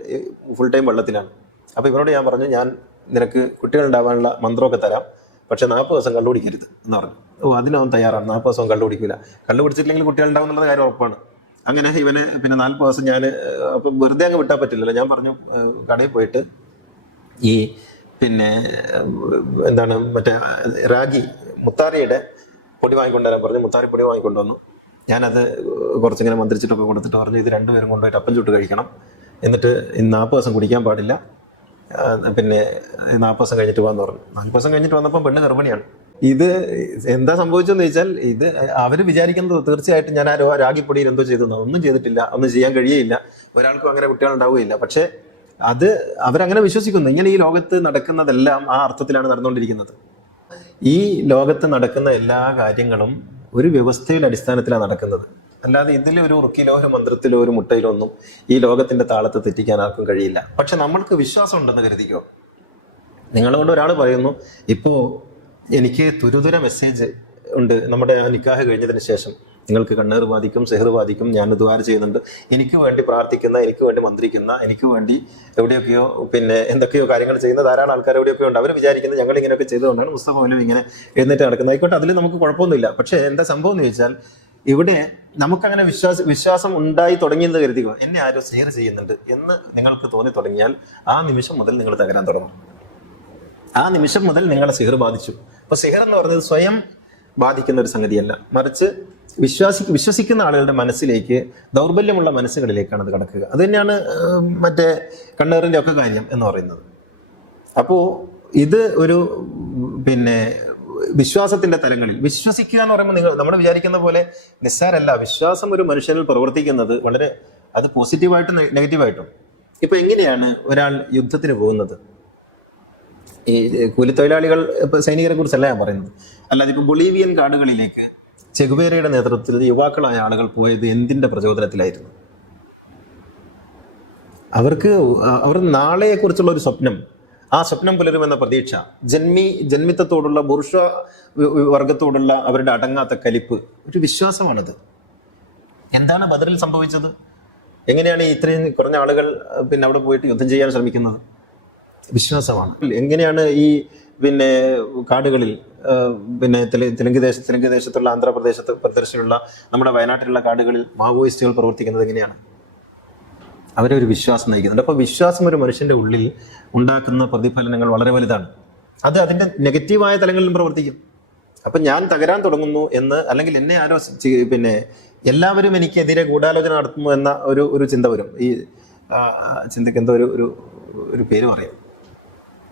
ഫുൾ ടൈം വെള്ളത്തിലാണ്. അപ്പോൾ ഇവനോട് ഞാൻ പറഞ്ഞു, ഞാൻ നിനക്ക് കുട്ടികൾ ഉണ്ടാവാനുള്ള മന്ത്രമൊക്കെ തരാം, പക്ഷെ 40 ദിവസം കണ്ടുപിടിക്കരുത് എന്ന് പറഞ്ഞു. അതിനവൻ തയ്യാറാണ്. 40 ദിവസം കണ്ടുപിടിക്കില്ല, കണ്ടുപിടിച്ചിട്ടില്ലെങ്കിൽ കുട്ടികൾ ഉണ്ടാവും എന്നുള്ള കാര്യം ഉറപ്പാണ്. അങ്ങനെ ഇവന് 40 ദിവസം ഞാൻ അപ്പം വെറുതെ അങ്ങ് വിട്ടാൽ പറ്റില്ലല്ലോ. ഞാൻ പറഞ്ഞു, കടയിൽ പോയിട്ട് ഈ എന്താണ് മറ്റേ റാഗി മുത്താറിയുടെ പൊടി വാങ്ങിക്കൊണ്ടുവരാൻ പറഞ്ഞു. മുത്താറി പൊടി വാങ്ങിക്കൊണ്ടുവന്നു. ഞാനത് കുറച്ചിങ്ങനെ മന്ത്രിച്ചിട്ടൊക്കെ കൊടുത്തിട്ട് പറഞ്ഞു, ഇത് 2 പേരും കൊണ്ടുപോയിട്ട് അപ്പം ചുട്ട് കഴിക്കണം, എന്നിട്ട് 40 ദിവസം കുടിക്കാൻ പാടില്ല, 40 ദിവസം കഴിഞ്ഞിട്ട് പോകാന്ന് പറഞ്ഞു. 40 ദിവസം കഴിഞ്ഞിട്ട് വന്നപ്പോൾ പെണ്ണ് ഗർഭിണിയാണ്. ഇത് എന്താ സംഭവിച്ചെന്ന് ചോദിച്ചാൽ, ഇത് അവർ വിചാരിക്കുന്നത് തീർച്ചയായിട്ടും ഞാൻ ആ രാഗിപ്പൊടിയിൽ എന്തോ ചെയ്തു. ഒന്നും ചെയ്തിട്ടില്ല, ഒന്നും ചെയ്യാൻ കഴിയില്ല, ഒരാൾക്കും അങ്ങനെ കുട്ടികൾ ഉണ്ടാവുകയില്ല. പക്ഷെ അത് അവരങ്ങനെ വിശ്വസിക്കുന്നു. ഇങ്ങനെ ഈ ലോകത്ത് നടക്കുന്നതെല്ലാം ആ അർത്ഥത്തിലാണ് നടന്നുകൊണ്ടിരിക്കുന്നത്. ഈ ലോകത്ത് നടക്കുന്ന എല്ലാ കാര്യങ്ങളും ഒരു വ്യവസ്ഥയുടെ അടിസ്ഥാനത്തിലാണ് നടക്കുന്നത്. അല്ലാതെ ഇതിലൊരു റുക്കിലോ ഒരു മന്ത്രത്തിലോ ഒരു മുട്ടയിലോ ഒന്നും ഈ ലോകത്തിന്റെ താളത്ത് തെറ്റിക്കാൻ ആർക്കും കഴിയില്ല. പക്ഷെ നമ്മൾക്ക് വിശ്വാസം ഉണ്ടെന്ന് കരുതിക്കോ. നിങ്ങളോട് ഒരാൾ പറയുന്നു, ഇപ്പോ എനിക്ക് തുരുതുര മെസ്സേജ് ഉണ്ട്, നമ്മുടെ നിക്കാഹ് കഴിഞ്ഞതിന് ശേഷം നിങ്ങൾക്ക് കണ്ണേറ് ബാധിക്കും, സെഹർ ബാധിക്കും, ഞാൻ ദുആ ചെയ്യുന്നുണ്ട്, എനിക്ക് വേണ്ടി പ്രാർത്ഥിക്കുന്ന, എനിക്ക് വേണ്ടി മന്ത്രിക്കുന്ന, എനിക്ക് വേണ്ടി എവിടെയൊക്കെയോ എന്തൊക്കെയോ കാര്യങ്ങൾ ചെയ്യുന്ന ധാരാളം ആൾക്കാർ എവിടെയൊക്കെ ഉണ്ട്. അവർ വിചാരിക്കുന്നത് ഞങ്ങൾ ഇങ്ങനെയൊക്കെ ചെയ്തുകൊണ്ടാണ് മുസ്തഫ മൗലവി ഇങ്ങനെ എഴുന്നേറ്റ് നടക്കുന്നത്. ആയിക്കോട്ടെ, അതിൽ നമുക്ക് കുഴപ്പമൊന്നുമില്ല. പക്ഷെ എന്താ സംഭവം എന്ന് ചോദിച്ചാൽ, ഇവിടെ നമുക്കങ്ങനെ വിശ്വാസം ഉണ്ടായി തുടങ്ങിയെന്ന് കരുതിക്കോ. എന്നെ ആരോ സെഹർ ചെയ്യുന്നുണ്ട് എന്ന് നിങ്ങൾക്ക് തോന്നി തുടങ്ങിയാൽ ആ നിമിഷം മുതൽ നിങ്ങൾ തകരാൻ തുടങ്ങും. ആ നിമിഷം മുതൽ നിങ്ങളെ സിഹർ ബാധിച്ചു. അപ്പൊ സിഹർ എന്ന് പറഞ്ഞത് സ്വയം ബാധിക്കുന്ന ഒരു സംഗതിയല്ല, മറിച്ച് വിശ്വസിക്കുന്ന ആളുകളുടെ മനസ്സിലേക്ക്, ദൗർബല്യമുള്ള മനസ്സുകളിലേക്കാണ് അത് കടക്കുക. അത് തന്നെയാണ് മറ്റേ കണ്ണേറിന്റെ ഒക്കെ കാര്യം എന്ന് പറയുന്നത്. അപ്പോ ഇത് ഒരു വിശ്വാസത്തിന്റെ തലങ്ങളിൽ വിശ്വസിക്കുക എന്ന് പറയുമ്പോൾ നമ്മൾ വിചാരിക്കുന്ന പോലെ നിസ്സാരല്ല. വിശ്വാസം ഒരു മനുഷ്യനിൽ പ്രവർത്തിക്കുന്നത് വളരെ, അത് പോസിറ്റീവായിട്ടും നെഗറ്റീവായിട്ടും. ഇപ്പൊ എങ്ങനെയാണ് ഒരാൾ യുദ്ധത്തിന് പോകുന്നത്? ഈ കൂലിത്തൊഴിലാളികൾ, സൈനികരെ കുറിച്ചല്ല ഞാൻ പറയുന്നത്. അല്ലാതെ ഇപ്പൊ ബൊളീവിയൻ കാടുകളിലേക്ക് ചെഗുവേരയുടെ നേതൃത്വത്തിൽ യുവാക്കളായ ആളുകൾ പോയത് എന്തിന്റെ പ്രചോദനത്തിലായിരുന്നു? അവർ നാളെയെ കുറിച്ചുള്ള ഒരു സ്വപ്നം, ആ സ്വപ്നം പുലരുമെന്ന പ്രതീക്ഷ, ജന്മിത്തത്തോടുള്ള ബുർഷ വർഗത്തോടുള്ള അവരുടെ അടങ്ങാത്ത കലിപ്പ്, ഒരു വിശ്വാസമാണത്. എന്താണ് ബദറിൽ സംഭവിച്ചത്? എങ്ങനെയാണ് ഇത്രയും കുറഞ്ഞ ആളുകൾ അവിടെ പോയിട്ട് യുദ്ധം ചെയ്യാൻ ശ്രമിക്കുന്നത്? വിശ്വാസമാണ്. എങ്ങനെയാണ് ഈ കാടുകളിൽ തെലുങ്ക് ദേശത്തുള്ള പ്രദേശത്തിലുള്ള നമ്മുടെ വയനാട്ടിലുള്ള കാടുകളിൽ മാവോയിസ്റ്റുകൾ പ്രവർത്തിക്കുന്നത് എങ്ങനെയാണ്? അവരെ ഒരു വിശ്വാസം നയിക്കുന്നുണ്ട്. അപ്പൊ വിശ്വാസം ഒരു മനുഷ്യന്റെ ഉള്ളിൽ ഉണ്ടാക്കുന്ന പ്രതിഫലനങ്ങൾ വളരെ വലുതാണ്. അത് അതിന്റെ നെഗറ്റീവായ തലങ്ങളിലും പ്രവർത്തിക്കും. അപ്പൊ ഞാൻ തകരാൻ തുടങ്ങുന്നു എന്ന്, അല്ലെങ്കിൽ എന്നെ ആരോ എല്ലാവരും എനിക്കെതിരെ ഗൂഢാലോചന നടത്തുന്നു എന്ന ഒരു ചിന്ത വരും. ഈ ചിന്തയ്ക്ക് എന്തോ ഒരു പേര് പറയാം.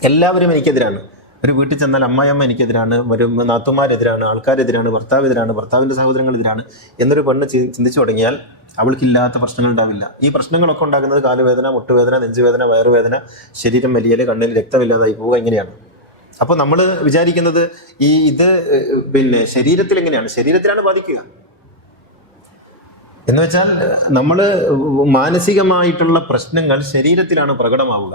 എല്ലാവരും എനിക്കെതിരാണ്. ഒരു വീട്ടിൽ ചെന്നാൽ അമ്മായിയമ്മ എനിക്കെതിരാണ്, ഒരു നാത്തുമാരെതിരാണ്, ആൾക്കാരെതിരാണ്, ഭർത്താവെതിരാണ്, ഭർത്താവിന്റെ സഹോദരങ്ങളെതിരാണ് എന്നൊരു പെണ്ണ് ചിന്തിച്ചു തുടങ്ങിയാൽ അവൾക്കില്ലാത്ത പ്രശ്നങ്ങൾ ഉണ്ടാവില്ല. ഈ പ്രശ്നങ്ങളൊക്കെ ഉണ്ടാകുന്നത് കാലുവേദന, മുട്ടുവേദന, നെഞ്ചുവേദന, വയറുവേദന, ശരീരം വലിയല്, കണ്ണിന് രക്തമില്ലാതായി പോവുക, ഇങ്ങനെയാണ്. അപ്പൊ നമ്മൾ വിചാരിക്കുന്നത് ഇത് ശരീരത്തിൽ എങ്ങനെയാണ്? ശരീരത്തിലാണ് ബാധിക്കുക എന്ന് വെച്ചാൽ നമ്മൾ മാനസികമായിട്ടുള്ള പ്രശ്നങ്ങൾ ശരീരത്തിലാണ് പ്രകടമാവുക.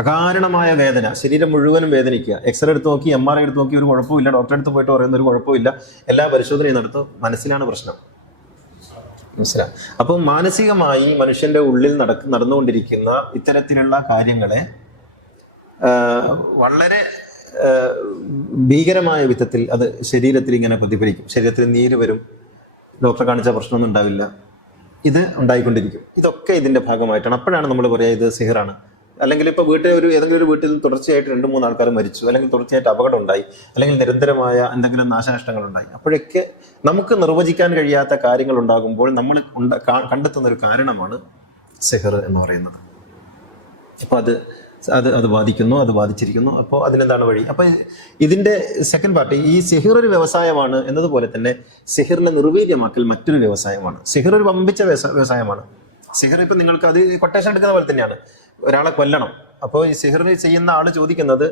അകാരണമായ വേദന, ശരീരം മുഴുവനും വേദനിക്കുക. എക്സ്റേ എടുത്ത് നോക്കി, MRI എടുത്ത് നോക്കി, ഒരു കുഴപ്പമില്ല, ഡോക്ടറെ അടുത്ത് പോയിട്ട് പറയുന്ന ഒരു കുഴപ്പമില്ല, എല്ലാ പരിശോധനയും നടത്തും, മനസ്സിലാണ് പ്രശ്നം. മനസ്സിലാവും. അപ്പം മാനസികമായി മനുഷ്യന്റെ ഉള്ളിൽ നടന്നുകൊണ്ടിരിക്കുന്ന ഇത്തരത്തിലുള്ള കാര്യങ്ങളെ വളരെ ഭീകരമായ വിധത്തിൽ അത് ശരീരത്തിൽ ഇങ്ങനെ പ്രതിഫലിക്കും. ശരീരത്തിൽ നീര് വരും, ഡോക്ടറെ കാണിച്ച പ്രശ്നമൊന്നും ഉണ്ടാവില്ല, ഇത് ഉണ്ടായിക്കൊണ്ടിരിക്കും. ഇതൊക്കെ ഇതിന്റെ ഭാഗമായിട്ടാണ്. അപ്പോഴാണ് നമ്മൾ പറയുക ഇത് സിഹറാണ്. അല്ലെങ്കിൽ ഇപ്പോൾ ഏതെങ്കിലും ഒരു വീട്ടിൽ തുടർച്ചയായിട്ട് 2-3 ആൾക്കാർ മരിച്ചു, അല്ലെങ്കിൽ തുടർച്ചയായിട്ട് അപകടം ഉണ്ടായി, അല്ലെങ്കിൽ നിരന്തരമായ എന്തെങ്കിലും നാശനഷ്ടങ്ങൾ ഉണ്ടായി. അപ്പോഴൊക്കെ നമുക്ക് നിർവചിക്കാൻ കഴിയാത്ത കാര്യങ്ങൾ ഉണ്ടാകുമ്പോൾ നമ്മൾ കണ്ടെത്തുന്ന ഒരു കാരണമാണ് സിഹർ എന്ന് പറയുന്നത്. അപ്പോൾ അത് ബാധിക്കുന്നു, അത് ബാധിച്ചിരിക്കുന്നു. അപ്പോൾ അതിനെന്താണ് വഴി? അപ്പോൾ ഇതിന്റെ സെക്കൻഡ് പാർട്ട്, ഈ സിഹിർ ഒരു വ്യവസായമാണ് എന്നതുപോലെ തന്നെ സിഹിറിനെ നിർവീര്യമാക്കൽ മറ്റൊരു വ്യവസായമാണ്. സിഹിർ ഒരു വമ്പിച്ച വ്യവസായമാണ്. സിഹിർ ഇപ്പം നിങ്ങൾക്ക് അത് കൊട്ടേഷൻ എടുക്കുന്ന പോലെ തന്നെയാണ്. ഒരാളെ കൊല്ലണം, അപ്പോൾ ഈ സിഹിർ ചെയ്യുന്ന ആള് ചോദിക്കുന്നത്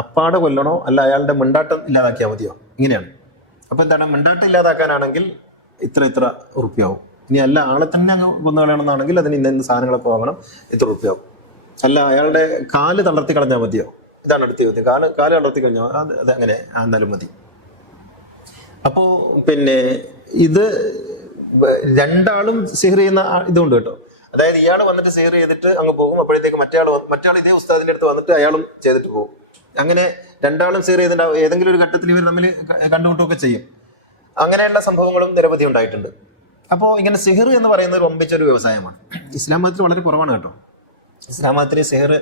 അപ്പാടെ കൊല്ലണോ അല്ല അയാളുടെ മിണ്ടാട്ടം ഇല്ലാതാക്കിയാൽ മതിയോ, ഇങ്ങനെയാണ്. അപ്പോൾ എന്താണ്, മിണ്ടാട്ടം ഇല്ലാതാക്കാനാണെങ്കിൽ ഇത്ര ഉറുപ്പ്യാവും. ഇനി അല്ല ആളെ തന്നെ അങ്ങ് കൊന്നുകളയണമെന്നാണെങ്കിൽ അതിന് ഇന്ന സാധനങ്ങളൊക്കെ വാങ്ങണം, ഇത്ര ഉറുപ്പ്യാവും. അല്ല അയാളുടെ കാല് തളർത്തി കളഞ്ഞാൽ മതിയോ, ഇതാണ് അടുത്ത ചോദ്യം. കാല് തളർത്തി കഴിഞ്ഞാൽ അത് അങ്ങനെ എന്നാലും മതി. അപ്പോ പിന്നെ ഇത് രണ്ടാളും സിഹിർ ചെയ്യുന്ന ഇതുണ്ട് കേട്ടോ. അതായത് ഇയാൾ വന്നിട്ട് സിഹിർ ചെയ്തിട്ട് അങ്ങ് പോകും, അപ്പോഴത്തേക്ക് മറ്റേ ഇതേ ഉസ്താദിന്റെ അടുത്ത് വന്നിട്ട് അയാളും ചെയ്തിട്ട് പോകും. അങ്ങനെ രണ്ടാളും സിഹിർ ചെയ്തിട്ടുണ്ടാവും. ഏതെങ്കിലും ഒരു ഘട്ടത്തിൽ ഇവർ തമ്മിൽ കണ്ടുമുട്ടുകയൊക്കെ ചെയ്യും. അങ്ങനെയുള്ള സംഭവങ്ങളും നിരവധി ഉണ്ടായിട്ടുണ്ട്. അപ്പോൾ ഇങ്ങനെ സിഹിർ എന്ന് പറയുന്നത് ഒരു ഒമ്പിച്ചൊരു വ്യവസായമാണ്. ഇസ്ലാം മതത്തിൽ വളരെ കുറവാണ് കേട്ടോ. ഇസ്ലാം മതത്തിൽ സിഹിർ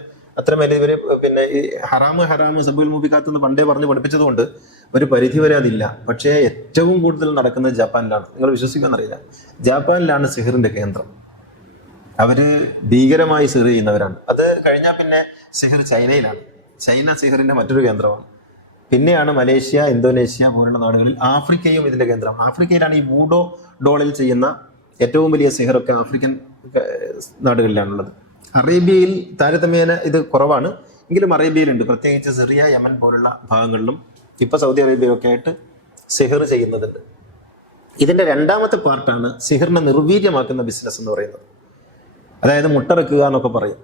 അത്രമേൽ ഇവര് പിന്നെ ഈ ഹറാമ് സബുൽ മൂബിക്കാത്ത് എന്ന് പണ്ടേ പറഞ്ഞ് പഠിപ്പിച്ചതുകൊണ്ട് ഒരു പരിധി വരെ അതില്ല. പക്ഷേ ഏറ്റവും കൂടുതൽ നടക്കുന്നത് ജപ്പാനിലാണ്. നിങ്ങൾ വിശ്വസിക്കാന്നറിയില്ല, ജപ്പാനിലാണ് സിഹിറിന്റെ കേന്ദ്രം. അവര് ഭീകരമായി സിഹിർ ചെയ്യുന്നവരാണ്. അത് കഴിഞ്ഞാൽ പിന്നെ സിഹിർ ചൈനയിലാണ്. ചൈന സിഹിറിന്റെ മറ്റൊരു കേന്ദ്രമാണ്. പിന്നെയാണ് മലേഷ്യ, ഇന്തോനേഷ്യ പോലുള്ള നാടുകളിൽ. ആഫ്രിക്കയും ഇതിന്റെ കേന്ദ്രം. ആഫ്രിക്കയിലാണ് ഈ വൂഡോ ഡോളിൽ ചെയ്യുന്ന ഏറ്റവും വലിയ സിഹിറൊക്കെ ആഫ്രിക്കൻ നാടുകളിലാണുള്ളത്. അറേബ്യയിൽ താരതമ്യേന ഇത് കുറവാണ്, എങ്കിലും അറേബ്യയിലുണ്ട്. പ്രത്യേകിച്ച് സിറിയ, യമൻ പോലുള്ള ഭാഗങ്ങളിലും ഇപ്പൊ സൗദി അറേബ്യയിലൊക്കെ ആയിട്ട് സിഹിർ ചെയ്യുന്നതുണ്ട്. ഇതിന്റെ രണ്ടാമത്തെ പാർട്ടാണ് സിഹിറിനെ നിർവീര്യമാക്കുന്ന ബിസിനസ് എന്ന് പറയുന്നത്. അതായത് മുട്ടറക്കുക എന്നൊക്കെ പറയും.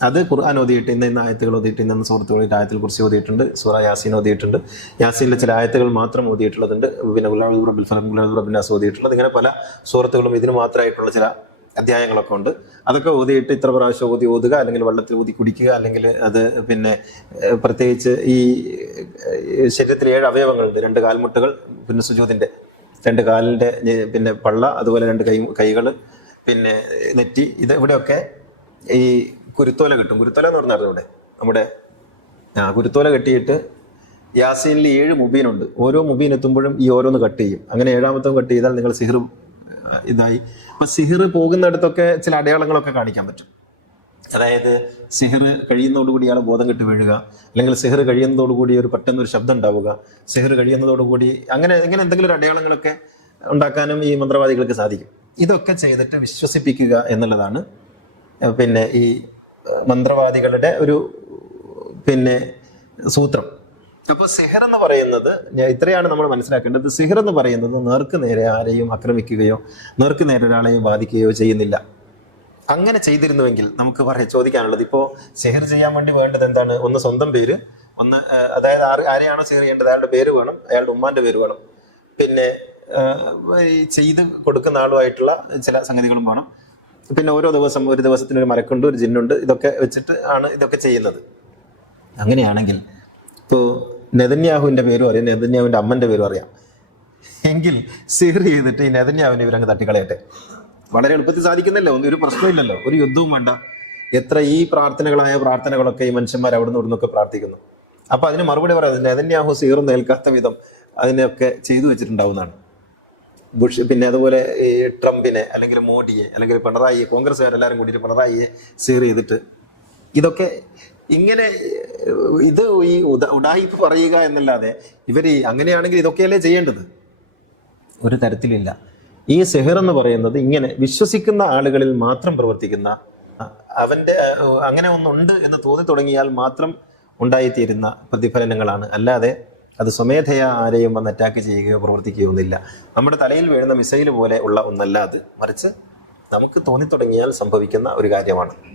അത് ഖുർആൻ ഓതിയിട്ട് ഇന്ന ആയത്തുകൾ ഓതിയിട്ട് ഇന്ന സുഹൃത്തുക്കളിൽ ആയത്തിൽ കുറിച്ച് ഓതിയിട്ടുണ്ട്. സൂറ യാസീൻ ഓതിയിട്ടുണ്ട്. യാസീനിലെ ചില ആയത്തുകൾ മാത്രം ഓതിയിട്ടുള്ളതുണ്ട്. പിന്നെ റബ്ബിൽ ഫലം റബ്ബിനാസ് ഓതിയിട്ടുള്ളത്. ഇങ്ങനെ പല സുഹൃത്തുക്കളും ഇതിന് മാത്രമായിട്ടുള്ള ചില അധ്യായങ്ങളൊക്കെ ഉണ്ട്. അതൊക്കെ ഓതിയിട്ട് ഇത്ര പ്രാവശ്യം ഓതുക, അല്ലെങ്കിൽ വെള്ളത്തിൽ ഊതി കുടിക്കുക, അല്ലെങ്കിൽ അത് പിന്നെ പ്രത്യേകിച്ച് ഈ ശരീരത്തിൽ 7 അവയവങ്ങളുണ്ട്. 2 കാൽമുട്ടുകൾ, പിന്നെ സുജൂദിന്റെ 2 കാലിന്റെ പിന്നെ പള്ള, അതുപോലെ 2 കൈകൾ, പിന്നെ നെറ്റി. ഇവിടെയൊക്കെ ഈ കുരുത്തോല കിട്ടും. കുരുത്തോല എന്ന് പറഞ്ഞാൽ ഇവിടെ നമ്മുടെ കുരുത്തോല കെട്ടിയിട്ട് യാസീനിൽ 7 മുബീനുണ്ട്. ഓരോ മുബീൻ എത്തുമ്പോഴും ഈ ഓരോന്ന് കട്ട് ചെയ്യും. അങ്ങനെ 7ാമത്തെ കട്ട് ചെയ്താൽ നിങ്ങൾ സിഹിർ ഇതായി. അപ്പൊ സിഹിർ പോകുന്നിടത്തൊക്കെ ചില അടയാളങ്ങളൊക്കെ കാണിക്കാൻ പറ്റും. അതായത് സിഹിർ കഴിയുന്നതോടുകൂടി ഇയാൾ ബോധം കെട്ട് വീഴുക, അല്ലെങ്കിൽ സിഹിർ കഴിയുന്നതോടുകൂടി പെട്ടെന്ന് ഒരു ശബ്ദം ഉണ്ടാവുക, സിഹിർ കഴിയുന്നതോടുകൂടി അങ്ങനെ എന്തെങ്കിലും ഒരു അടയാളങ്ങളൊക്കെ ഉണ്ടാക്കാനും ഈ മന്ത്രവാദികൾക്ക് സാധിക്കും. ഇതൊക്കെ ചെയ്തിട്ട് വിശ്വസിപ്പിക്കുക എന്നുള്ളതാണ് പിന്നെ ഈ മന്ത്രവാദികളുടെ ഒരു പിന്നെ സൂത്രം. അപ്പോൾ സിഹിർ എന്ന് പറയുന്നത് ഇത്രയാണ് നമ്മൾ മനസ്സിലാക്കേണ്ടത്. സിഹിർ എന്ന് പറയുന്നത് നേർക്ക് നേരെ ആരെയും ആക്രമിക്കുകയോ നേർക്ക് നേരെ ഒരാളെയും ബാധിക്കുകയോ ചെയ്യുന്നില്ല. അങ്ങനെ ചെയ്തിരുന്നുവെങ്കിൽ നമുക്ക് ചോദിക്കാനുള്ളത്, ഇപ്പോൾ സിഹിർ ചെയ്യാൻ വേണ്ടി വേണ്ടത് എന്താണ്? ഒന്ന് സ്വന്തം പേര്, ഒന്ന് അതായത് ആരെയാണോ സിഹിർ ചെയ്യേണ്ടത് അയാളുടെ പേര് വേണം, അയാളുടെ ഉമ്മാന്റെ പേര് വേണം, പിന്നെ ചെയ്ത് കൊടുക്കുന്ന ആളുമായിട്ടുള്ള ചില സംഗതികളും വേണം. പിന്നെ ഒരു ദിവസത്തിന് ഒരു മലക്കുണ്ട്, ഒരു ജിന്നുണ്ട്. ഇതൊക്കെ വെച്ചിട്ട് ആണ് ഇതൊക്കെ ചെയ്യുന്നത്. അങ്ങനെയാണെങ്കിൽ ഇപ്പോൾ നെതന്യാഹുവിന്റെ പേരും അറിയാം, നെതന്യാഹുവിന്റെ അമ്മന്റെ പേരും അറിയാം എങ്കിൽ സിഹിർ ചെയ്തിട്ട് ഈ നെതന്യാഹുവിനെ ഇവരങ്ങ് തട്ടിക്കളയട്ടെ. വളരെ എളുപ്പത്തിൽ സാധിക്കുന്നില്ല. ഒരു പ്രശ്നമില്ലല്ലോ, ഒരു യുദ്ധവും വേണ്ട. എത്ര ഈ പ്രാർത്ഥനകളൊക്കെ ഈ മനുഷ്യന്മാർ അവിടെ നിന്നൊക്കെ പ്രാർത്ഥിക്കുന്നു. അപ്പൊ അതിന് മറുപടി പറയുന്നത് നെതന്യാഹു സിഹിർ ഏൽക്കാത്ത വിധം അതിനൊക്കെ ചെയ്തു വെച്ചിട്ടുണ്ടാവുന്നതാണ്. പിന്നെ അതുപോലെ ഈ ട്രംപിനെ, അല്ലെങ്കിൽ മോഡിയെ, അല്ലെങ്കിൽ പിണറായിയെ, കോൺഗ്രസ്സുകാരെല്ലാവരും കൂടിയിട്ട് പിണറായിയെ സിഹിർ ചെയ്തിട്ട് ഇതൊക്കെ ഇങ്ങനെ ഇത് ഈ ഉഡായിപ്പ് പറയുക എന്നല്ലാതെ അങ്ങനെയാണെങ്കിൽ ഇതൊക്കെയല്ലേ ചെയ്യേണ്ടത്? ഒരു തരത്തിലില്ല. ഈ സിഹിർ എന്ന് പറയുന്നത് ഇങ്ങനെ വിശ്വസിക്കുന്ന ആളുകളിൽ മാത്രം പ്രവർത്തിക്കുന്ന, അവന്റെ അങ്ങനെ ഒന്നുണ്ട് എന്ന് തോന്നി തുടങ്ങിയാൽ മാത്രം ഉണ്ടായിത്തീരുന്ന പ്രതിഫലനങ്ങളാണ്. അല്ലാതെ അത് സ്വമേധയാ ആരെയും വന്ന് അറ്റാക്ക് ചെയ്യുകയോ പ്രവർത്തിക്കുകയോ ഒന്നില്ല. നമ്മുടെ തലയിൽ വീഴുന്ന മിസൈൽ പോലെ ഉള്ള ഒന്നല്ല അത്, മറിച്ച് നമുക്ക് തോന്നി തുടങ്ങിയാൽ സംഭവിക്കുന്ന ഒരു കാര്യമാണ്.